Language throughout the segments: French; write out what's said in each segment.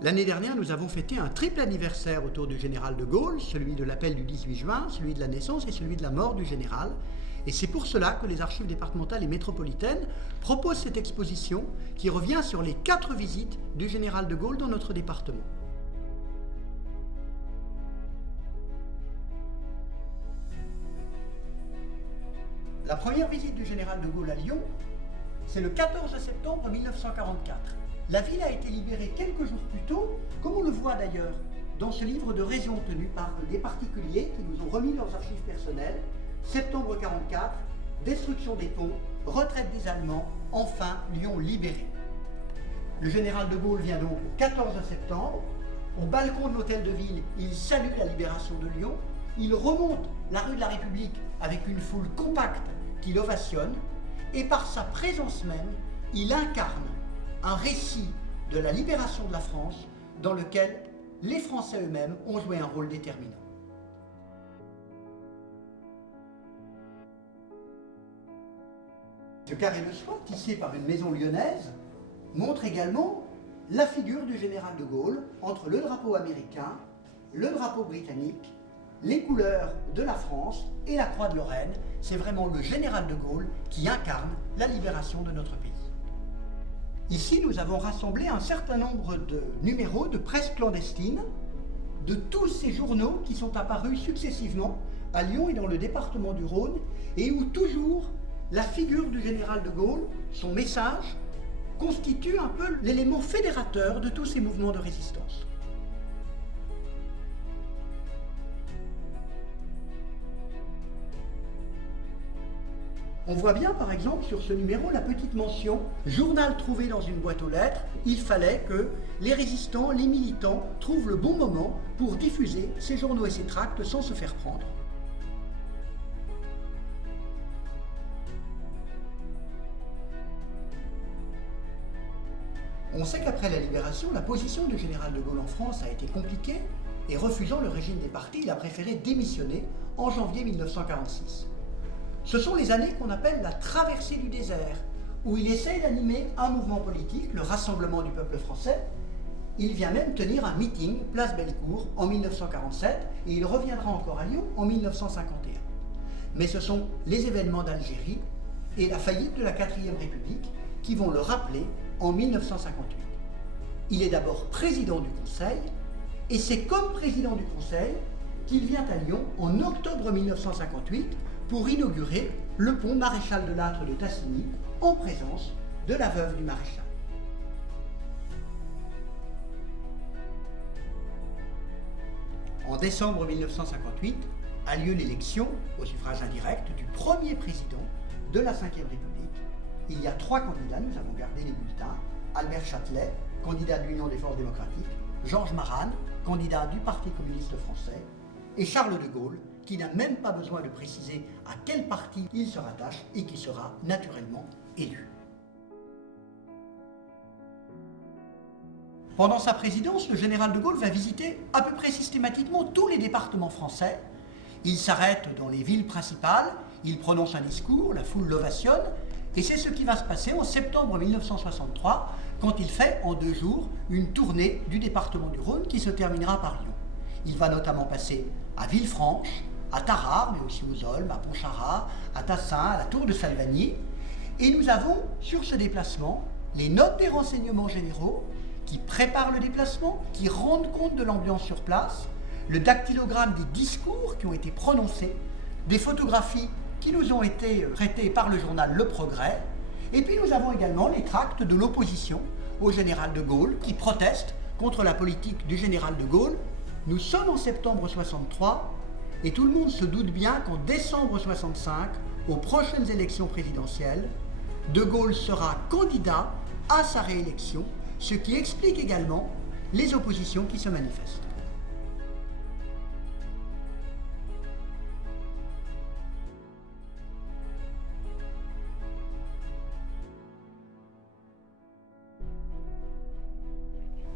L'année dernière, nous avons fêté un triple anniversaire autour du général de Gaulle, celui de l'appel du 18 juin, celui de la naissance et celui de la mort du général. Et c'est pour cela que les archives départementales et métropolitaines proposent cette exposition qui revient sur les 4 visites du général de Gaulle dans notre département. La première visite du général de Gaulle à Lyon, c'est le 14 septembre 1944. La ville a été libérée quelques jours plus tôt, comme on le voit d'ailleurs dans ce livre de raison tenu par des particuliers qui nous ont remis leurs archives personnelles. Septembre 1944, destruction des ponts, retraite des Allemands, enfin Lyon libérée. Le général de Gaulle vient donc le 14 septembre. Au balcon de l'hôtel de ville, il salue la libération de Lyon. Il remonte la rue de la République avec une foule compacte qui l'ovationne. Et par sa présence même, il incarne un récit de la libération de la France dans lequel les Français eux-mêmes ont joué un rôle déterminant. Ce carré de soie, tissé par une maison lyonnaise, montre également la figure du général de Gaulle entre le drapeau américain, le drapeau britannique, les couleurs de la France et la croix de Lorraine. C'est vraiment le général de Gaulle qui incarne la libération de notre pays. Ici, nous avons rassemblé un certain nombre de numéros de presse clandestine de tous ces journaux qui sont apparus successivement à Lyon et dans le département du Rhône et où toujours la figure du général de Gaulle, son message, constitue un peu l'élément fédérateur de tous ces mouvements de résistance. On voit bien par exemple sur ce numéro la petite mention « Journal trouvé dans une boîte aux lettres ». Il fallait que les résistants, les militants trouvent le bon moment pour diffuser ces journaux et ces tracts sans se faire prendre. On sait qu'après la libération, la position du général de Gaulle en France a été compliquée et refusant le régime des partis, il a préféré démissionner en janvier 1946. Ce sont les années qu'on appelle la traversée du désert, où il essaye d'animer un mouvement politique, le Rassemblement du peuple français. Il vient même tenir un meeting, place Bellecour, en 1947, et il reviendra encore à Lyon en 1951. Mais ce sont les événements d'Algérie et la faillite de la 4e République qui vont le rappeler en 1958. Il est d'abord président du Conseil, et c'est comme président du Conseil qu'il vient à Lyon en octobre 1958 pour inaugurer le pont Maréchal de Lattre de Tassigny en présence de la veuve du maréchal. En décembre 1958 a lieu l'élection au suffrage indirect du premier président de la Ve République. Il y a 3 candidats, nous avons gardé les bulletins. Albert Châtelet, candidat de l'Union des forces démocratiques, Georges Marane, candidat du Parti communiste français, et Charles de Gaulle, qui n'a même pas besoin de préciser à quel parti il se rattache et qui sera naturellement élu. Pendant sa présidence, le général de Gaulle va visiter à peu près systématiquement tous les départements français. Il s'arrête dans les villes principales, il prononce un discours, la foule l'ovationne, et c'est ce qui va se passer en septembre 1963, quand il fait en 2 jours une tournée du département du Rhône qui se terminera par Lyon. Il va notamment passer à Villefranche, à Tarare, mais aussi aux Olmes, à Pontcharrat, à Tassin, à la Tour de Salvagny. Et nous avons sur ce déplacement les notes des renseignements généraux qui préparent le déplacement, qui rendent compte de l'ambiance sur place, le dactylogramme des discours qui ont été prononcés, des photographies qui nous ont été prêtées par le journal Le Progrès, et puis nous avons également les tracts de l'opposition au général de Gaulle qui protestent contre la politique du général de Gaulle. Nous sommes en septembre 1963 et tout le monde se doute bien qu'en décembre 1965, aux prochaines élections présidentielles, de Gaulle sera candidat à sa réélection, ce qui explique également les oppositions qui se manifestent.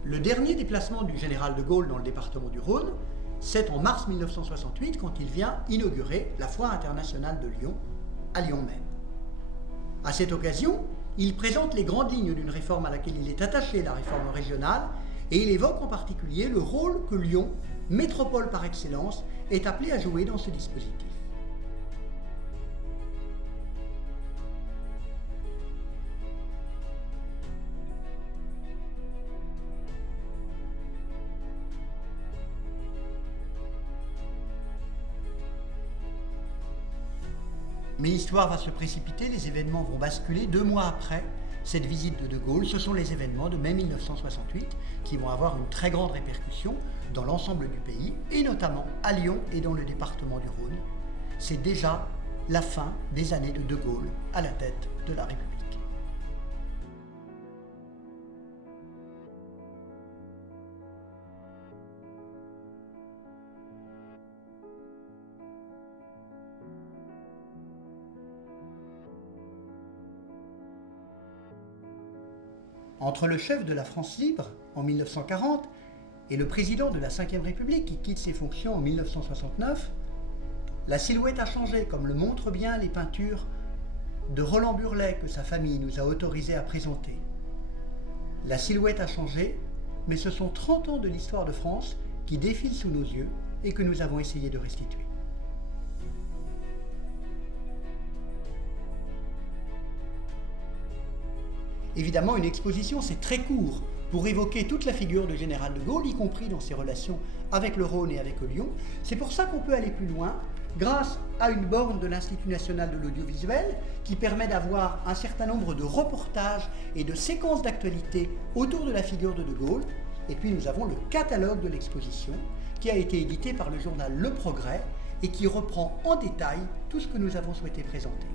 Le dernier déplacement du général de Gaulle dans le département du Rhône, c'est en mars 1968 quand il vient inaugurer la Foire internationale de Lyon, à Lyon même. À cette occasion, il présente les grandes lignes d'une réforme à laquelle il est attaché, la réforme régionale, Et il évoque en particulier le rôle que Lyon, métropole par excellence, est appelé à jouer dans ce dispositif. Mais l'histoire va se précipiter, les événements vont basculer 2 mois après cette visite de De Gaulle. Ce sont les événements de mai 1968 qui vont avoir une très grande répercussion dans l'ensemble du pays, et notamment à Lyon et dans le département du Rhône. C'est déjà la fin des années de De Gaulle à la tête de la République. Entre le chef de la France libre en 1940 et le président de la Ve République qui quitte ses fonctions en 1969, la silhouette a changé, comme le montrent bien les peintures de Roland Burlet que sa famille nous a autorisé à présenter. La silhouette a changé, mais ce sont 30 ans de l'histoire de France qui défilent sous nos yeux et que nous avons essayé de restituer. Évidemment, une exposition, c'est très court pour évoquer toute la figure du général de Gaulle, y compris dans ses relations avec le Rhône et avec Lyon. C'est pour ça qu'on peut aller plus loin, grâce à une borne de l'Institut national de l'audiovisuel qui permet d'avoir un certain nombre de reportages et de séquences d'actualité autour de la figure de Gaulle. Et puis nous avons le catalogue de l'exposition qui a été édité par le journal Le Progrès et qui reprend en détail tout ce que nous avons souhaité présenter.